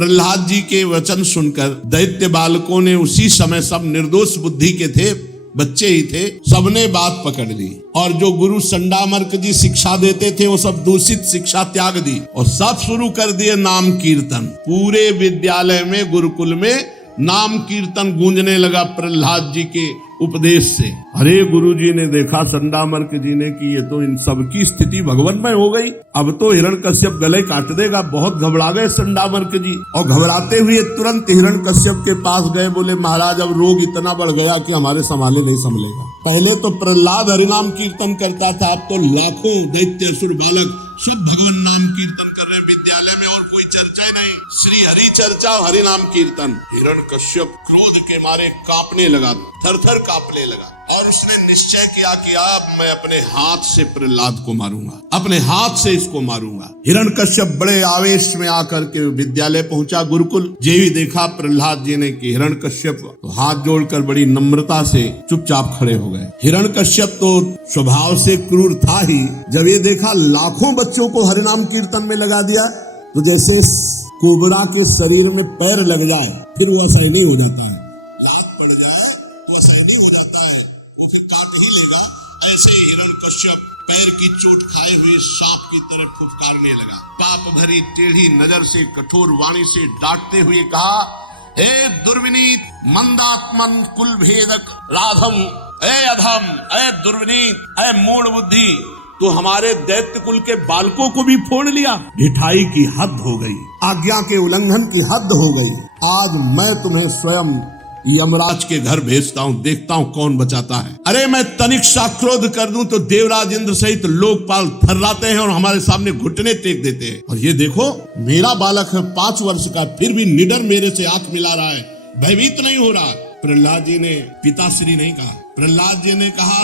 प्रहलाद जी के वचन सुनकर दैत्य बालकों ने उसी समय, सब निर्दोष बुद्धि के थे, बच्चे ही थे, सबने बात पकड़ ली और जो गुरु संडामर्क जी शिक्षा देते थे वो सब दूषित शिक्षा त्याग दी और सब शुरू कर दिए नाम कीर्तन। पूरे विद्यालय में, गुरुकुल में नाम कीर्तन गूंजने लगा प्रहलाद जी के उपदेश से। अरे गुरु जी ने देखा संडामर्क जी ने कि ये तो इन सबकी स्थिति भगवन्मय हो गई, अब तो हिरण्यकश्यप गले काट देगा। बहुत घबरा गए संडामर्क जी और घबराते हुए तुरंत हिरण्यकश्यप के पास गए। बोले महाराज अब रोग इतना बढ़ गया कि हमारे संभाले नहीं संभलेगा। पहले तो प्रहलाद हरिनाम कीर्तन करता था, अब तो लाखों दैत्य असुर बालक सब भगवान नाम कीर्तन कर रहे। विद्यालय में और कोई चर्चा नहीं, श्री हरि चर्चा, हरि नाम कीर्तन। हिरण्यकश्यप क्रोध के मारे कांपने लगा, थर-थर कांपने लगा और उसने निश्चय किया कि अब मैं अपने हाथ से प्रहलाद को मारूंगा, अपने हाथ से इसको मारूंगा। हिरण्यकश्यप बड़े आवेश में आकर के विद्यालय पहुंचा, गुरुकुल। जे ही देखा प्रहलाद जी ने कि हिरण्यकश्यप, तो हाथ जोड़कर बड़ी नम्रता से चुपचाप खड़े हो गए। हिरण्यकश्यप तो स्वभाव से क्रूर था ही, जब ये देखा लाखों बच्चों को हरिनाम कीर्तन में लगा दिया, तो जैसे कोबरा के शरीर में पैर लग जाए फिर वो असह्य नहीं हो जाता है, लात पड़ जाए तो असह्य नहीं हो जाता है, वो फिर काट ही लेगा। ऐसे हिरण्यकश्यप पैर की चोट खाए हुए सांप की तरह फुफकारने लगा। पाप भरी टेढ़ी नजर से, कठोर वाणी से डांटते हुए कहा, हे दुर्विनीत मंदात्मन कुल भेदक राधम, ए अधम, ए दुर्विनीत, ए मूढ़ बुद्धि, तो हमारे दैत्य कुल के बालकों को भी फोड़ लिया। ढिठाई की हद हो गई, आज्ञा के उल्लंघन की हद हो गई। आज मैं तुम्हें स्वयं यमराज के घर भेजता हूँ, देखता हूँ कौन बचाता है। अरे मैं तनिक सा क्रोध कर दूं तो देवराज इंद्र सहित लोकपाल थर्राते हैं और हमारे सामने घुटने टेक देते हैं। और ये देखो मेरा बालक है 5 वर्ष का, फिर भी निडर मेरे से आंख मिला रहा है, भयभीत नहीं हो रहा। प्रहलाद जी ने पिताश्री नहीं कहा, प्रहलाद जी ने कहा,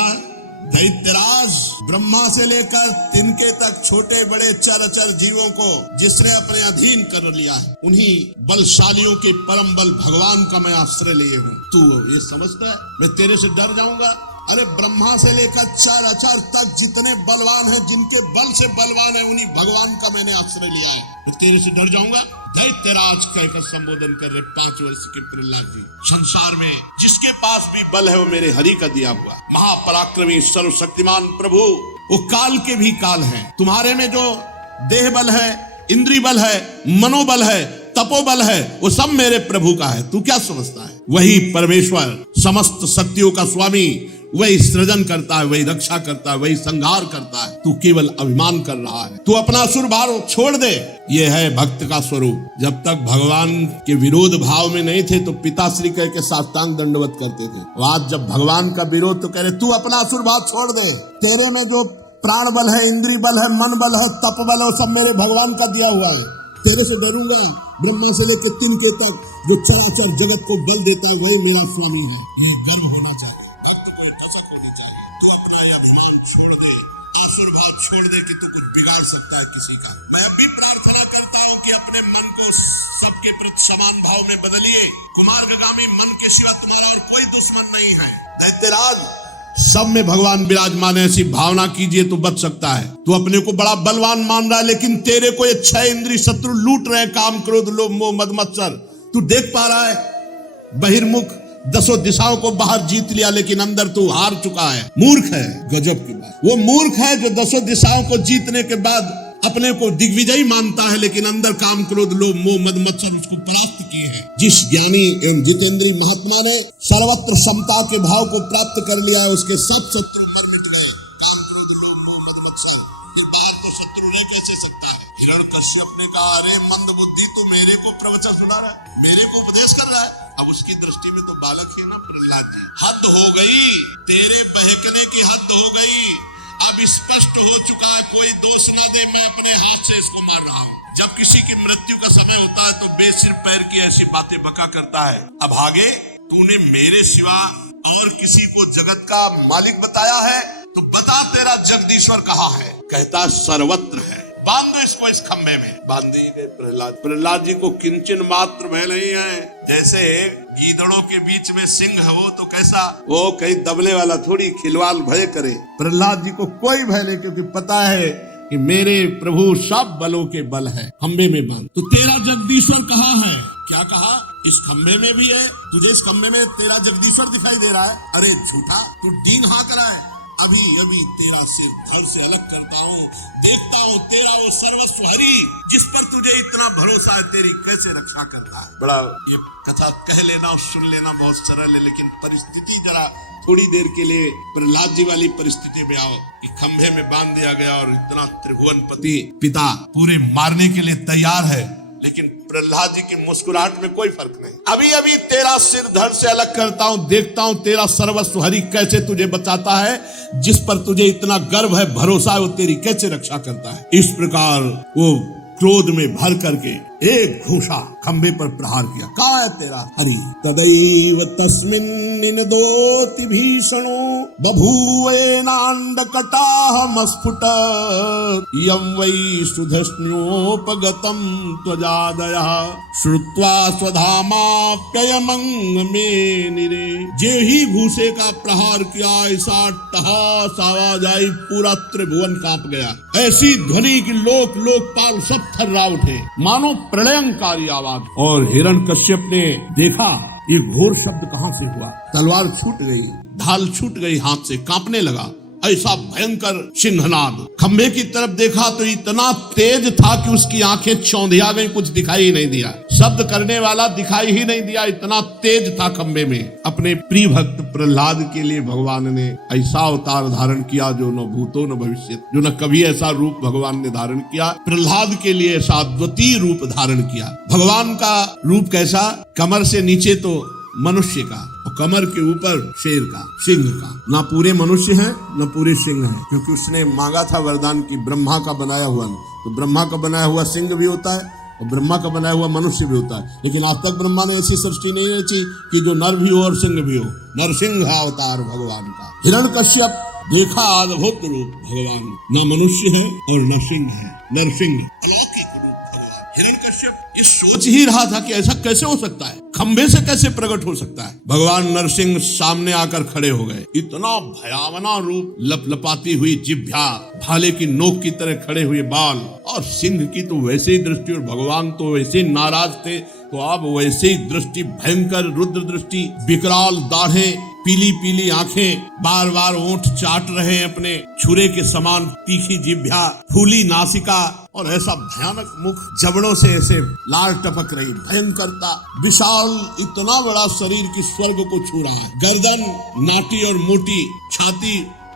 दैत्यराज, ब्रह्मा से लेकर तिनके तक छोटे बड़े चर जीवों को जिसने अपने अधीन कर लिया है, उन्हीं बलशालियों के परम बल भगवान का मैं आश्रय लिए हूँ। तू ये समझता है मैं तेरे से डर जाऊंगा? अरे ब्रह्मा से लेकर चर तक जितने बलवान हैं, जिनके बल से बलवान है, उन्हीं भगवान का मैंने आश्रय लिया है, तो तेरे से डर जाऊंगा? दैत्यराज कहकर संबोधन कर रहे 5 वर्ष के प्रहलाद जी। संसार में जिसके पास भी बल है वो मेरे हरि का दिया हुआ महापराक्रमी सर्वशक्तिमान प्रभु, वो काल के भी काल है। तुम्हारे में जो देह बल है, इंद्रिय बल है, मनोबल है, तपोबल है, वो सब मेरे प्रभु का है। तू क्या समझता है? वही परमेश्वर, समस्त शक्तियों का स्वामी, वही सृजन करता है, वही रक्षा करता है, वही संहार करता है। तू केवल अभिमान कर रहा है। तू अपना असुर भाव छोड़ दे। ये है भक्त का स्वरूप। जब तक भगवान के विरोध भाव में नहीं थे तो पिताश्री कह के साष्टांग दंडवत करते थे। आज जब भगवान का विरोध, तो कह रहे तू अपना असुर भाव छोड़ दे। तेरे में जो प्राण बल है, इंद्रिय बल है, मन बल है, तप बल है, वो सब मेरे भगवान का दिया हुआ है। तेरे से डरूंगा? ब्रह्मा से लेकर तिनके तक जो चराचर जगत को बल देता है, वही मेरा स्वामी है। ये गर्व होना चाहिए, छोड़ दे कि तू कुछ बिगाड़ सकता है किसी का। मैं अभी प्रार्थना करता हूँ कि अपने मन को सबके प्रति समान भाव में बदलिए। कुमार्गामी मन के सिवा तुम्हारा और कोई दुश्मन नहीं है। दैत्यराज, सब में भगवान विराजमान है, ऐसी भावना कीजिए तो बच सकता है। तू अपने को बड़ा बलवान मान रहा है, लेकिन तेरे को ये 6 इंद्रिय शत्रु लूट रहे हैं, काम, क्रोध, लोभ, मोह, मद, मत्सर। तू देख पा रहा है? बहिर्मुख 10 दिशाओं को बाहर जीत लिया, लेकिन अंदर तू हार चुका है। मूर्ख है। गजब की बात। वो मूर्ख है जो 10 दिशाओं को जीतने के बाद अपने को दिग्विजयी मानता है, लेकिन अंदर काम, क्रोध, लोभ, मोह, मद, मत्सर उसको परास्त किए हैं। जिस ज्ञानी एवं जितेंद्रीय महात्मा ने सर्वत्र समता के भाव को प्राप्त कर लिया है, उसके सब शत्रु मर मिट गए। काम, क्रोध, लोभ, मोह, मद, मत्सर, फिर बाहर तो शत्रु रह कैसे सकता है? हिरण्यकश्यप ने कहा, अरे मंद बुद्धि, तू मेरे को प्रवचन सुना रहा है, मेरे को उपदेश कर रहा है। अब उसकी दृष्टि में तो बालक है ना प्रहलाद जी। हद हो गई, तेरे बहकने की हद हो गई। अब स्पष्ट हो चुका है, कोई दोष ना दे, मैं अपने हाथ से इसको मार रहा हूँ। जब किसी की मृत्यु का समय होता है तो बेसिर पैर की ऐसी बातें बका करता है। अब आगे तूने मेरे सिवा और किसी को जगत का मालिक बताया है, तो बता तेरा जगदीश्वर कहाँ है? कहता सर्वत्र है। बांध दो इसको इस खंभे में। बांध दिए गए प्रहलाद जी को किंचन मात्र भय नहीं है। जैसे गीदड़ों के बीच में सिंह है वो, तो कैसा वो कहीं दबने वाला थोड़ी खिलवाड़ भय करे। प्रहलाद जी को कोई भय नहीं, क्योंकि पता है कि मेरे प्रभु सब बलों के बल है, खंबे में बांध। तो तेरा जगदीश्वर कहाँ है? क्या कहा? इस खंबे में भी है। तुझे इस खंबे में तेरा जगदीश्वर दिखाई दे रहा है? अरे झूठा, तू डींग हाँक रहा है। अभी अभी तेरा सिर धड़ से अलग करता हूँ, देखता हूँ तेरा वो सर्वस्व हरि जिस पर तुझे इतना भरोसा है, तेरी कैसे रक्षा करता है। बड़ा ये कथा कह लेना और सुन लेना बहुत सरल है, लेकिन परिस्थिति जरा थोड़ी देर के लिए प्रहलाद जी वाली परिस्थिति में आओ कि खंभे में बांध दिया गया और इतना त्रिभुवनपति पिता पूरे मारने के लिए तैयार है, लेकिन प्रहलाद जी की मुस्कुराहट में कोई फर्क नहीं। अभी अभी तेरा सिर धड़ से अलग करता हूं, देखता हूं तेरा सर्वस्व हरि कैसे तुझे बचाता है, जिस पर तुझे इतना गर्व है, भरोसा है, वो तेरी कैसे रक्षा करता है। इस प्रकार वो क्रोध में भर करके एक घूंसा खंबे पर प्रहार किया। कहाँ है तेरा हरि? तदैव तस्मिन् निनदोति भीषणो बभूवेनांड कटाहमस्फुटत् यं वै सुधस्न्योपगतं त्वजादयः श्रुत्वा स्वधामाप्ययमंगमेनिरे। जे ही घूसे का प्रहार किया, ऐसा टहास आवाज आई, पूरा त्रिभुवन कांप गया। ऐसी ध्वनि कि लोक लोकपाल सब थर्रा उठे, मानो प्रलयंकारी आवाज। और हिरण्यकश्यप ने देखा ये घोर शब्द कहां से हुआ। तलवार छूट गई, ढाल छूट गई हाथ से, कांपने लगा। ऐसा भयंकर सिंहनाद। खंबे की तरफ देखा तो इतना तेज था कि उसकी आंखें चौंधिया गई, कुछ दिखाई ही नहीं दिया, शब्द करने वाला दिखाई ही नहीं दिया, इतना तेज था खंबे में। अपने प्रिय भक्त प्रहलाद के लिए भगवान ने ऐसा अवतार धारण किया जो न भूतो न भविष्य, जो न कभी ऐसा रूप भगवान ने धारण किया। प्रहलाद के लिए ऐसा अद्वितीय रूप धारण किया। भगवान का रूप कैसा? कमर से नीचे तो मनुष्य का, और कमर के ऊपर शेर का, सिंह का। ना पूरे मनुष्य हैं न पूरे सिंह हैं, क्योंकि उसने मांगा था वरदान की ब्रह्मा का बनाया हुआ, तो ब्रह्मा का बनाया हुआ सिंह भी होता है और ब्रह्मा का बनाया हुआ मनुष्य भी होता है। लेकिन आज तक ब्रह्मा ने ऐसी सृष्टि नहीं रची कि जो नर भी हो और सिंह भी हो। नरसिंह अवतार भगवान का। हिरण्यकश्यप देखा अद्भुत रूप भगवान, न मनुष्य है और न सिंह है, नरसिंह, अलौकिक रूप भगवान। हिरण्यकश्यप ये सोच ही रहा था कि ऐसा कैसे हो सकता है, खंबे से कैसे प्रकट हो सकता है। भगवान नरसिंह सामने आकर खड़े हो गए। इतना भयावना रूप, लपलपाती हुई जिह्वा, भाले की नोक की तरह खड़े हुए बाल, और सिंह की तो वैसे ही दृष्टि, और भगवान तो वैसे नाराज थे, तो अब वैसे ही दृष्टि, भयंकर रुद्र दृष्टि, विकराल दाढ़े, पीली पीली आंखें, बार बार ओंठ चाट रहे हैं अपने, छुरे के समान तीखी जिह्वा, फूली नासिका, और ऐसा भयानक मुख, जबड़ों से ऐसे लाल टपक रही, भयंकरता, विशाल इतना बड़ा शरीर की स्वर्ग को छू रहा है। गर्दन नाटी और मोटी, छाती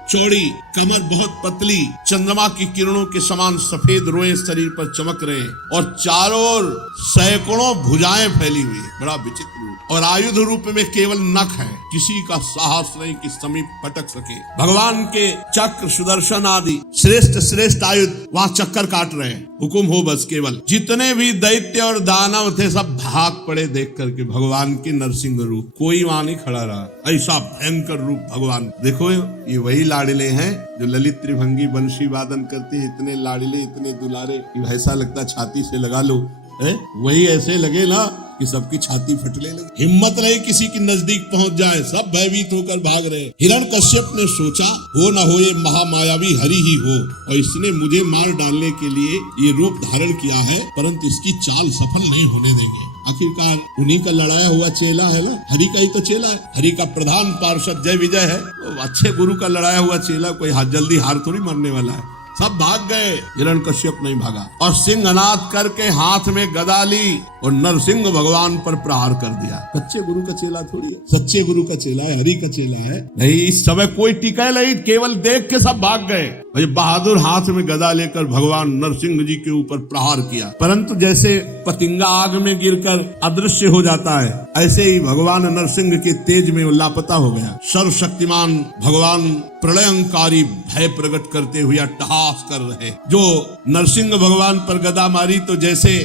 चौड़ी, कमर बहुत पतली, चंद्रमा की किरणों के समान सफेद रोए शरीर पर चमक रहे हैं, और चारों ओर सैकड़ों भुजाएं फैली हुई है। बड़ा विचित्र रूप, और आयुध रूप में केवल नख है, किसी का साहस नहीं कि समीप पटक सके। भगवान के चक्र, सुदर्शन आदि श्रेष्ठ श्रेष्ठ आयुध वहां चक्कर काट रहे हैं। हुकुम हो बस केवल। जितने भी दैत्य और दानव थे सब भाग पड़े देख करके भगवान के नरसिंह रूप। कोई वहां नहीं खड़ा रहा, ऐसा भयंकर रूप भगवान। देखो ये वही लाडले हैं जो ललित त्रिभंगी बंशी वादन करते, इतने लाडले, इतने दुलारे कि ऐसा लगता छाती से लगा लो है? वही ऐसे लगे ना कि सबकी छाती फटने लगी, हिम्मत नहीं किसी की नजदीक पहुंच जाए, सब भयभीत होकर भाग रहे। हिरण्यकश्यप ने सोचा हो न हो ये महामायावी हरि ही हो, और इसने मुझे मार डालने के लिए ये रूप धारण किया है, परंतु इसकी चाल सफल नहीं होने देंगे। आखिरकार उन्हीं का लड़ाया हुआ चेला है ना, हरि का ही तो चेला है, हरि का प्रधान पार्षद जय विजय है, तो अच्छे गुरु का लड़ाया हुआ चेला कोई जल्दी हार थोड़ी मारने वाला है। सब भाग गए, हिरण्यकश्यप नहीं भागा, और सिंहनाद करके हाथ में गदा ली और नरसिंह भगवान पर प्रहार कर दिया। कच्चे गुरु का चेला थोड़ी है, सच्चे गुरु का चेला है, हरि का चेला है। नहीं, इस समय कोई टिका नहीं, केवल देख के सब भाग गए। भाई बहादुर हाथ में गदा लेकर भगवान नरसिंह जी के ऊपर प्रहार किया, परंतु जैसे पतिंगा आग में गिरकर अदृश्य हो जाता है, ऐसे ही भगवान नरसिंह के तेज में वो लापता हो गया। सर्वशक्तिमान भगवान प्रलयंकारी भय प्रकट करते हुए अट्टहास कर रहे। जो नरसिंह भगवान पर गदा मारी तो जैसे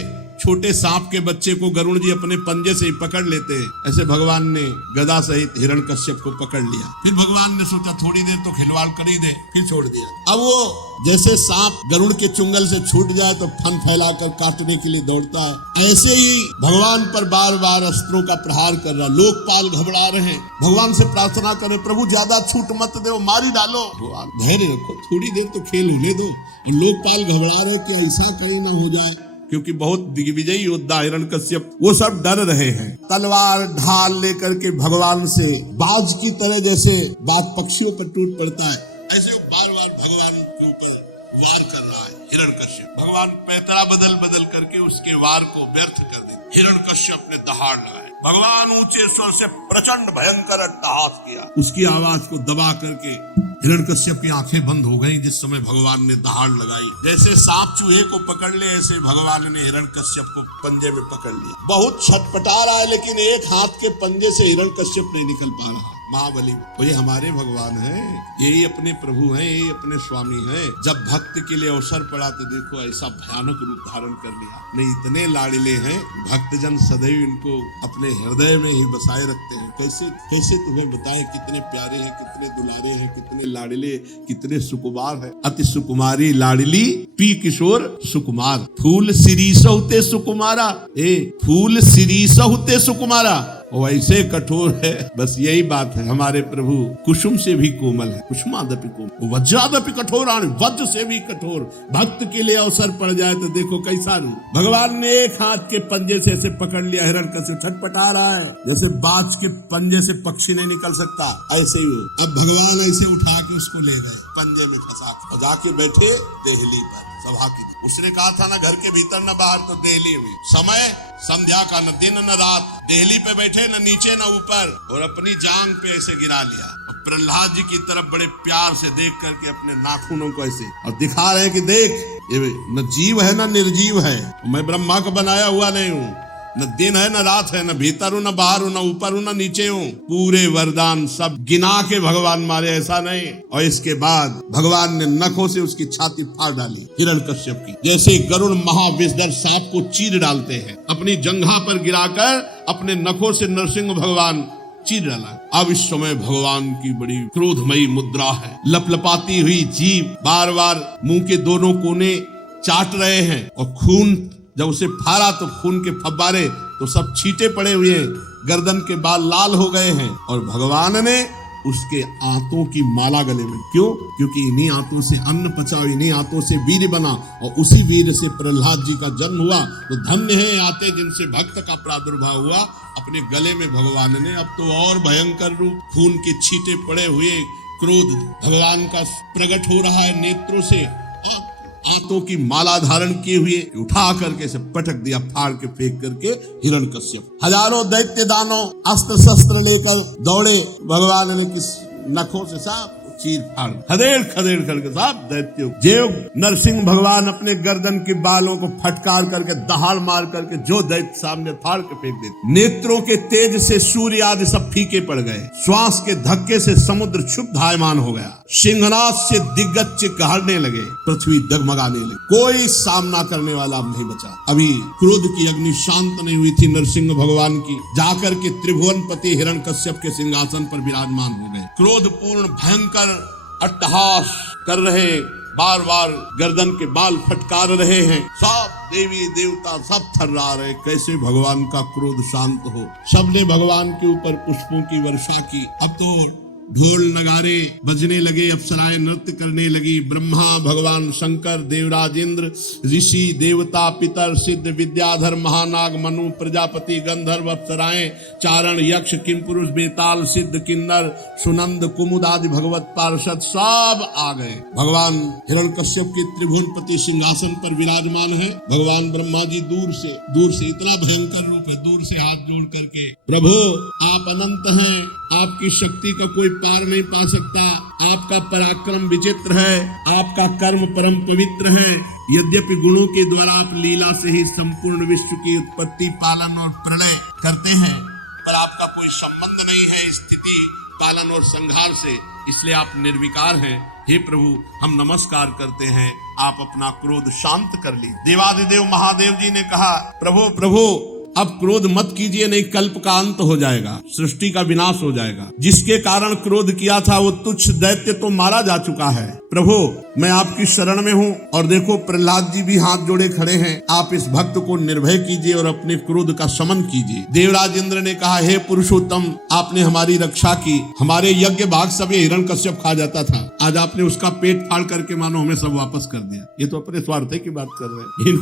छोटे सांप के बच्चे को गरुड़ जी अपने पंजे से ही पकड़ लेते हैं, ऐसे भगवान ने गदा सहित हिरण्यकश्यप को पकड़ लिया। फिर भगवान ने सोचा थोड़ी देर तो खिलवाड़ कर ही दे, फिर छोड़ दिया। अब वो जैसे सांप गरुड़ के चुंगल से छूट जाए तो फन फैलाकर काटने के लिए दौड़ता है, ऐसे ही भगवान पर बार बार अस्त्रों का प्रहार कर रहा। लोकपाल घबरा रहे हैं, भगवान से प्रार्थना करें प्रभु ज्यादा छूट मत दो, मारी डालो। भगवान धैर्य रखो, थोड़ी देर तो खेल होने दो। लोकपाल घबरा रहे कि ऐसा कहीं ना हो जाए, क्योंकि बहुत दिग्विजयी योद्धा हिरण्यकश्यप, वो सब डर रहे हैं। तलवार ढाल लेकर के भगवान से बाज की तरह, जैसे बाज पक्षियों पर टूट पड़ता है, ऐसे वो बार बार भगवान के ऊपर वार कर रहा है हिरण्यकश्यप। भगवान पैतरा बदल बदल करके उसके वार को व्यर्थ कर दे। हिरण्यकश्यप ने दहाड़ लगाए। भगवान ऊंचे स्वर से प्रचंड भयंकर अट्टहास किया, उसकी आवाज को दबा करके हिरण्यकश्यप की आंखें बंद हो गईं। जिस समय भगवान ने दहाड़ लगाई, जैसे सांप चूहे को पकड़ ले, ऐसे भगवान ने हिरण्यकश्यप को पंजे में पकड़ लिया। बहुत छटपटा रहा है, लेकिन एक हाथ के पंजे से हिरण्यकश्यप नहीं निकल पा रहा। महाबली, ये हमारे भगवान हैं, यही अपने प्रभु हैं, यही अपने स्वामी हैं। जब भक्त के लिए अवसर पड़ा तो देखो ऐसा भयानक रूप धारण कर लिया। नहीं, इतने लाड़िले हैं, भक्तजन सदैव इनको अपने हृदय में ही बसाए रखते हैं। कैसे कैसे तुम्हें बताएं, कितने प्यारे हैं, कितने दुलारे हैं, कितने लाड़िले, कितने सुकुमार है। अति सुकुमारी लाड़िली पी किशोर सुकुमार, फूल शिरीष होते सुकुमारा, फूल शिरीष होते सुकुमारा, वो ऐसे कठोर है। बस यही बात है, हमारे प्रभु कुसुम से भी कोमल है, कुसुमादपि कोमल, वज्रादपि कठोराणि, वज्र से भी कठोर। भक्त के लिए अवसर पड़ जाए तो देखो कैसा रूप। भगवान ने एक हाथ के पंजे से ऐसे पकड़ लिया, हिरण्यकश्यप छटपटा रहा है, जैसे बाज के पंजे से पक्षी नहीं निकल सकता, ऐसे ही हो। अब भगवान ऐसे उठा के उसको ले गए, पंजे में फंसा, जाके बैठे देहली पर सभा की। उसने कहा था ना घर के भीतर न बाहर, तो देहली में समय संध्या का, न दिन न रात, देहली पे बैठे, न नीचे न ऊपर, और अपनी जांग पे ऐसे गिरा लिया। प्रहलाद जी की तरफ बड़े प्यार से देख करके अपने नाखूनों को ऐसे और दिखा रहे हैं कि देख, ये न जीव है न निर्जीव है, मैं ब्रह्मा का बनाया हुआ नहीं हूँ, न दिन है न रात है, न भीतर हूं न बाहर हूं, न ऊपर हूं न नीचे हूं, पूरे वरदान सब गिना के भगवान मारे, ऐसा नहीं। और इसके बाद भगवान ने नखों से उसकी छाती फाड़ डाली हिरण्यकश्यप की, जैसे गरुड़ महाविषधर सांप को चीर डालते हैं, अपनी जंघा पर गिराकर अपने नखों से नरसिंह भगवान चीर डाला। अब इस समय भगवान की बड़ी क्रोधमयी मुद्रा है, लपलपाती हुई जीभ बार बार मुंह के दोनों कोने चाट रहे हैं, और खून जब उसे फाड़ा तो खून के फव्वारे तो सब छींटे पड़े हुए हैं, गर्दन के बाल लाल हो गए हैं, और भगवान ने उसके आंतों की माला गले में, क्यों? क्योंकि इन्हीं आंतों से अन्न पचा, इन्हीं आंतों से वीर बना, और उसी वीर से प्रहलाद जी का जन्म हुआ। तो धन्य है आते जिनसे भक्त का प्रादुर्भाव हुआ। अपने गले में भगवान ने अब तो और भयंकर रूप, खून के छींटे पड़े हुए, क्रोध भगवान का प्रकट हो रहा है नेत्रों से, आंतों की माला धारण किए हुए उठा करके से पटक दिया, फाड़ के फेंक करके हिरण्यकश्यप। हजारों दैत्य दानव अस्त्र शस्त्र लेकर दौड़े, भगवान ने किस नखों से साफ चीर फाड़, खदेड़ खदेड़ करके साफ दैत्यों। जेव नरसिंह भगवान अपने गर्दन के बालों को फटकार करके दहाड़ मार करके जो दैत्य सामने फाड़ के फेंक देते। नेत्रों के तेज से सूर्य आदि सब फीके पड़ गए, श्वास के धक्के से समुद्र क्षुब्धायमान हो गया, सिंहनाद से दिग्गज कहरने लगे, पृथ्वी डगमगाने लगी, कोई सामना करने वाला अब नहीं बचा। अभी क्रोध की अग्नि शांत नहीं हुई थी नरसिंह भगवान की, जाकर के त्रिभुवनपति हिरण्यकश्यप के सिंहासन पर विराजमान हो गए। क्रोध पूर्ण भयंकर अट्टहास कर रहे, बार बार गर्दन के बाल फटकार रहे हैं, सब देवी देवता सब थर्रा रहे, कैसे भगवान का क्रोध शांत हो। सबने भगवान के ऊपर पुष्पों की वर्षा की। अब तो ढोल नगारे बजने लगे, अप्सराएं नृत्य करने लगी। ब्रह्मा, भगवान शंकर, देवराज इंद्र, ऋषि, देवता, पितर, सिद्ध, विद्याधर, महानाग, मनु, प्रजापति, गंधर्व, अप्सराएं, चारण, यक्ष, किमपुरुष, बेताल, सिद्ध, किन्नर, सुनंद, कुमुद आदि भगवत पार्षद सब आ गए। भगवान हिरण्यकश्यप के त्रिभुवनपति सिंहासन पर विराजमान है। भगवान ब्रह्मा जी दूर से इतना भयंकर रूप है, दूर से हाथ जोड़ करके, प्रभु आप अनंत हैं, आपकी शक्ति का कोई पार नहीं पा सकता, आपका पराक्रम विचित्र है, आपका कर्म परम पवित्र है। यद्यपि गुणों के द्वारा आप लीला से ही संपूर्ण विश्व की उत्पत्ति, पालन और प्रलय करते हैं, पर आपका कोई संबंध नहीं है स्थिति, पालन और संहार से, इसलिए आप निर्विकार हैं। हे प्रभु, हम नमस्कार करते हैं, आप अपना क्रोध शांत कर ली। देवादिदेव महादेव जी ने कहा, प्रभु प्रभु अब क्रोध मत कीजिए, नहीं कल्प का अंत हो जाएगा, सृष्टि का विनाश हो जाएगा। जिसके कारण क्रोध किया था वो तुच्छ दैत्य तो मारा जा चुका है। प्रभु मैं आपकी शरण में हूँ। और देखो प्रहलाद जी भी हाथ जोड़े खड़े हैं। आप इस भक्त को निर्भय कीजिए और अपने क्रोध का शमन कीजिए। देवराज इंद्र ने कहा, हे पुरुषोत्तम, आपने हमारी रक्षा की। हमारे यज्ञ भाग सब ये हिरण्यकश्यप खा जाता था, आज आपने उसका पेट फाड़ करके मानो हमें सब वापस कर दिया। ये तो अपने स्वार्थ की बात कर रहे हैं।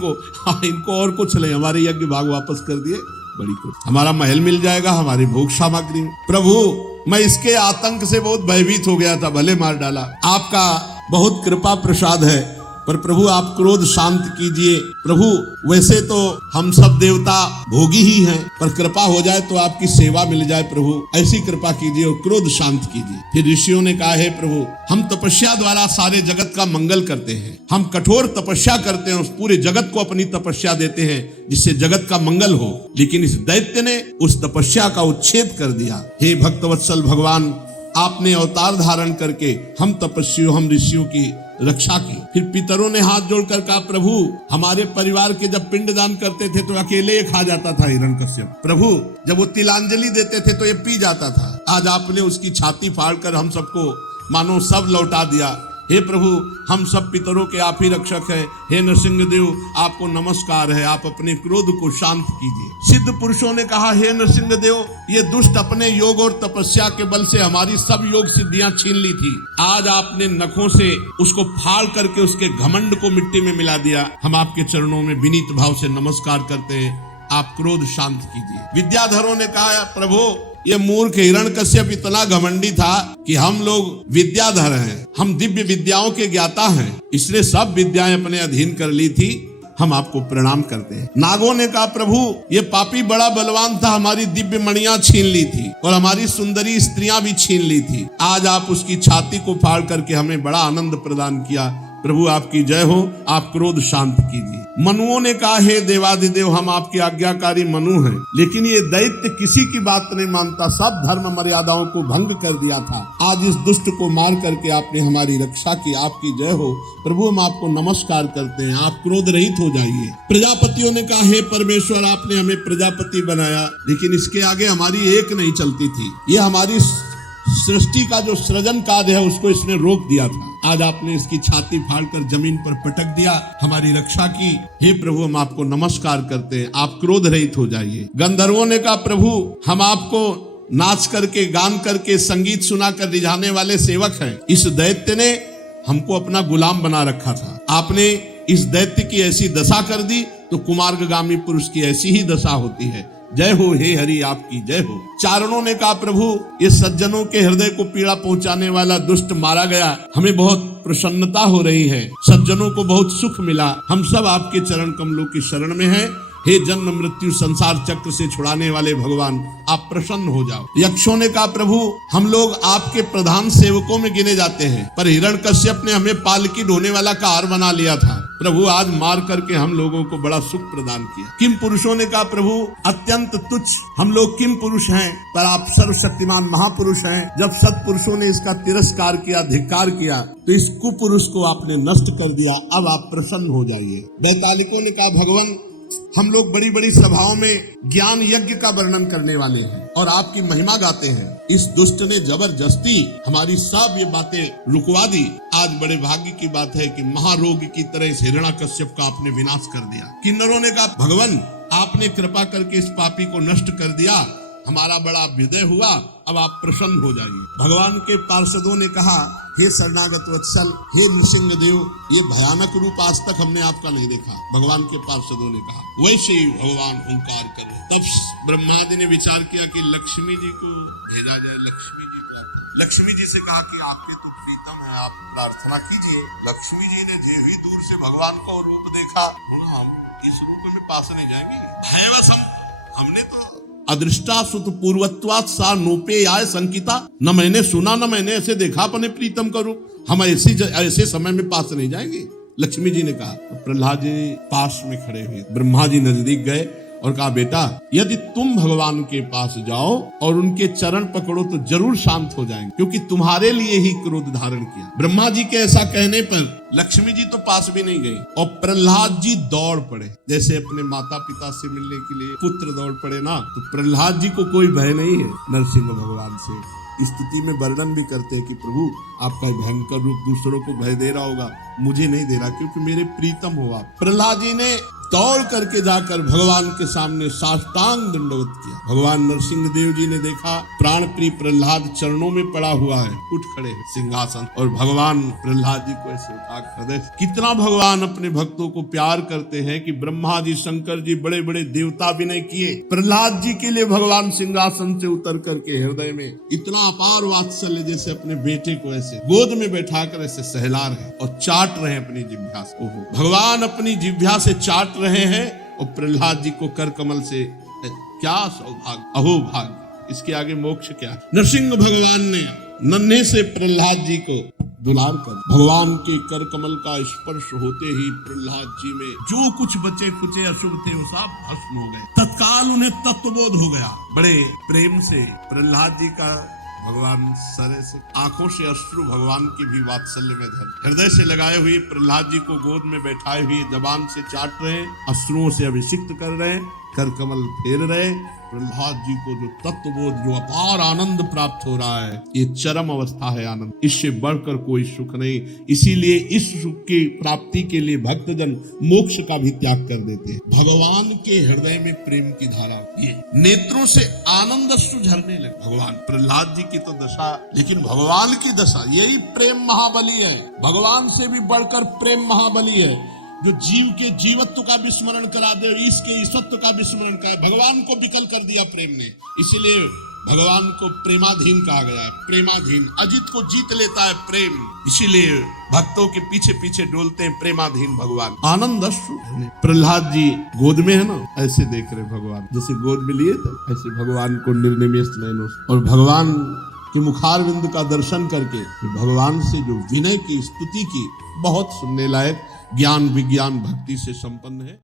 इनको और कुछ नहीं, हमारे यज्ञ भाग वापस कर दिए, बड़ी कुछ, हमारा महल मिल जाएगा, हमारी भोग सामग्री। प्रभु मैं इसके आतंक से बहुत भयभीत हो गया था, भले मार डाला। आपका बहुत कृपा प्रसाद है, पर प्रभु आप क्रोध शांत कीजिए। प्रभु वैसे तो हम सब देवता भोगी ही हैं, पर कृपा हो जाए तो आपकी सेवा मिल जाए। प्रभु ऐसी कृपा कीजिए और क्रोध शांत कीजिए। फिर ऋषियों ने कहा, हे प्रभु हम तपस्या द्वारा सारे जगत का मंगल करते हैं, हम कठोर तपस्या करते हैं, उस पूरे जगत को अपनी तपस्या देते हैं जिससे जगत का मंगल हो। लेकिन इस दैत्य ने उस तपस्या का उच्छेद कर दिया। हे भक्तवत्सल भगवान, आपने अवतार धारण करके हम तपस्वियों, हम ऋषियों की रक्षा की। फिर पितरों ने हाथ जोड़कर कहा, प्रभु हमारे परिवार के जब पिंडदान करते थे तो अकेले खा जाता था हिरण्यकश्यप। प्रभु जब वो तिलांजलि देते थे तो ये पी जाता था। आज आपने उसकी छाती फाड़कर हम सबको मानो सब लौटा दिया। हे प्रभु हम सब पितरों के आप ही रक्षक हैं। हे नरसिंहदेव आपको नमस्कार है, आप अपने क्रोध को शांत कीजिए। सिद्ध पुरुषों ने कहा, हे नरसिंहदेव ये दुष्ट अपने योग और तपस्या के बल से हमारी सब योग सिद्धियां छीन ली थी। आज आपने नखों से उसको फाड़ करके उसके घमंड को मिट्टी में मिला दिया। हम आपके चरणों में विनीत भाव से नमस्कार करते हैं, आप क्रोध शांत कीजिए। विद्याधरों ने कहा, प्रभु ये मूर्ख हिरण्यकश्यप इतना घमंडी था कि हम लोग विद्याधर हैं, हम दिव्य विद्याओं के ज्ञाता हैं, इसने सब विद्याएं अपने अधीन कर ली थी, हम आपको प्रणाम करते हैं। नागों ने कहा, प्रभु ये पापी बड़ा बलवान था, हमारी दिव्य मणियां छीन ली थी और हमारी सुंदरी स्त्रियां भी छीन ली थी। आज आप उसकी छाती को फाड़ करके हमें बड़ा आनंद प्रदान किया। प्रभु आपकी जय हो, आप क्रोध शांत कीजिए। मनुओं ने कहा, हे देवादिदेव हम आपके आज्ञाकारी मनु हैं, लेकिन ये दैत्य किसी की बात नहीं मानता, सब धर्म मर्यादाओं को भंग कर दिया था। आज इस दुष्ट को मार करके आपने हमारी रक्षा की, आपकी जय हो। प्रभु हम आपको नमस्कार करते हैं, आप क्रोध रहित हो जाइए। प्रजापतियों ने कहा, हे परमेश्वर आपने हमें प्रजापति बनाया, लेकिन इसके आगे हमारी एक नहीं चलती थी। ये हमारी सृष्टि का जो सृजन कार्य है उसको इसने रोक दिया था। आज आपने इसकी छाती फाड़कर जमीन पर पटक दिया, हमारी रक्षा की। हे प्रभु हम आपको नमस्कार करते हैं, आप क्रोध रहित हो जाइए। गंधर्वों ने कहा, प्रभु हम आपको नाच करके, गान करके, संगीत सुनाकर रिझाने वाले सेवक हैं। इस दैत्य ने हमको अपना गुलाम बना रखा था, आपने इस दैत्य की ऐसी दशा कर दी तो कुमार्गामी पुरुष की ऐसी ही दशा होती है। जय हो हे हरि आपकी जय हो। चारणों ने कहा, प्रभु ये सज्जनों के हृदय को पीड़ा पहुंचाने वाला दुष्ट मारा गया, हमें बहुत प्रसन्नता हो रही है, सज्जनों को बहुत सुख मिला। हम सब आपके चरण कमलों की शरण में हैं। हे जन्म मृत्यु संसार चक्र से छुड़ाने वाले भगवान आप प्रसन्न हो जाओ। यक्षों ने कहा, प्रभु हम लोग आपके प्रधान सेवकों में गिने जाते हैं, पर हिरण्यकश्यप ने हमें पालकी ढोने वाला कार बना लिया था। प्रभु आज मार करके हम लोगों को बड़ा सुख प्रदान किया। किम पुरुषों ने कहा, प्रभु अत्यंत तुच्छ हम लोग किम पुरुष हैं, पर आप सर्वशक्तिमान महापुरुष हैं। जब सत्पुरुषों ने इसका तिरस्कार किया, धिक्कार किया, तो इस कुपुरुष को आपने नष्ट कर दिया, अब आप प्रसन्न हो जाइए। वैतालिकों ने कहा, भगवान हम लोग बड़ी बड़ी सभाओं में ज्ञान यज्ञ का वर्णन करने वाले हैं और आपकी महिमा गाते हैं। इस दुष्ट ने जबरदस्ती हमारी सब ये बातें रुकवा दी। आज बड़े भाग्य की बात है कि महारोग की तरह इस हिरण्यकश्यप का आपने विनाश कर दिया। किन्नरों ने कहा, भगवान आपने कृपा करके इस पापी को नष्ट कर दिया, हमारा बड़ा हृदय हुआ, अब आप प्रसन्न हो जाइए। भगवान के पार्षदों ने कहा, हे शरणागत वत्सल, हे नृसिंहदेव, ये भयानक रूप आज तक हमने आपका नहीं देखा। भगवान के पार्षदों ने कहा, वैसे ही भगवान हुंकार करे। तब ब्रह्मा जी ने विचार किया कि लक्ष्मी जी को भेजा जाए। लक्ष्मी जी से कहा कि आपके तो प्रीतम है, आप प्रार्थना कीजिए। लक्ष्मी जी ने जे ही दूर से भगवान को रूप देखा, हम इस रूप में पास नहीं जाएंगे, भयवश हमने तो अदृष्टा सुत पूर्वत्वात् सा नोपे आय संकिता, न मैंने सुना न मैंने ऐसे देखा अपने प्रीतम का रूप, हम ऐसे समय में पास नहीं जाएंगे। लक्ष्मी जी ने कहा। तो प्रहलाद जी पास में खड़े हुए, ब्रह्मा जी नजदीक गए और कहा बेटा यदि तुम भगवान के पास जाओ और उनके चरण पकड़ो तो जरूर शांत हो जाएंगे, क्योंकि तुम्हारे लिए ही क्रोध धारण किया। ब्रह्मा जी के ऐसा कहने पर लक्ष्मी जी तो पास भी नहीं गई और प्रहलाद जी दौड़ पड़े, जैसे अपने माता पिता से मिलने के लिए पुत्र दौड़ पड़े ना, तो प्रहलाद जी को कोई भय नहीं है नरसिंह भगवान से। स्तुति में वर्णन भी करते हैं कि प्रभु आपका भयंकर रूप दूसरों को भय दे रहा होगा, मुझे नहीं दे रहा क्योंकि मेरे प्रीतम हो आप। प्रहलाद जी ने दौड़ करके जाकर भगवान के सामने साष्टांग दंडवत किया। भगवान नरसिंह देव जी ने देखा प्राण प्रिय प्रहलाद चरणों में पड़ा हुआ है, उठ खड़े हैं सिंहासन और भगवान प्रहलाद जी को ऐसे उठा हृदय। कितना भगवान अपने भक्तों को प्यार करते हैं कि ब्रह्मा जी शंकर जी बड़े बड़े देवता भी नहीं किए, प्रहलाद जी के लिए भगवान सिंहासन से उतर करके हृदय में इतना अपार वात्सल्य, जैसे अपने बेटे को ऐसे गोद में बैठा कर ऐसे सहला रहे और चाट रहे हैं अपनी जिह्वा से। भगवान अपनी जिह्वा से चाट रहे हैं और प्रहलाद जी को कर कमल से, क्या सौभाग्य, अहो भाग्य, इसके आगे मोक्ष क्या। नरसिंह भगवान ने नन्हे से प्रहलाद जी को दुलार कर भगवान के कर कमल का स्पर्श होते ही प्रहलाद जी में जो कुछ बचे खुचे अशुभ थे वो सब भस्म हो गए। तत्काल उन्हें तत्वबोध हो गया। बड़े प्रेम से प्रहलाद जी का भगवान सरे से आंखों से अश्रु भगवान की भी वात्सल्य में धर हृदय से लगाए हुए प्रहलाद जी को गोद में बैठाए हुए जबान से चाट रहे, अश्रुओं से अभिषिक्त कर रहे, कर कमल फेर रहे। प्रहलाद जी को जो तत्वबोध, जो अपार आनंद प्राप्त हो रहा है, ये चरम अवस्था है आनंद, इससे बढ़कर कोई सुख नहीं। इसीलिए इस सुख की प्राप्ति के लिए भक्तजन मोक्ष का भी त्याग कर देते हैं। भगवान के हृदय में प्रेम की धारा, ये नेत्रों से आनंद अश्रु झरने लगे। भगवान प्रहलाद जी की तो दशा, लेकिन भगवान की दशा, यही प्रेम महाबली है। भगवान से भी बढ़कर प्रेम महाबली है, जो जीव के जीवत्व का विस्मरण करा दे, इसके ईश्वत्व का विस्मरण करा। भगवान को विकल कर दिया प्रेम ने, इसीलिए भगवान को प्रेमाधीन कहा गया है। प्रेमाधीन, अजित को जीत लेता है प्रेम, इसीलिए भक्तों के पीछे पीछे डोलते हैं प्रेमाधीन भगवान। आनंद अश्रु प्रहलाद जी गोद में है ना, ऐसे देख रहे भगवान, जैसे गोद में लिए थे ऐसे भगवान को निर्निमेष नयनों से, और भगवान के मुखारविंद का दर्शन करके भगवान से जो विनय की स्तुति की, बहुत सुनने लायक, ज्ञान विज्ञान भक्ति से संपन्न है।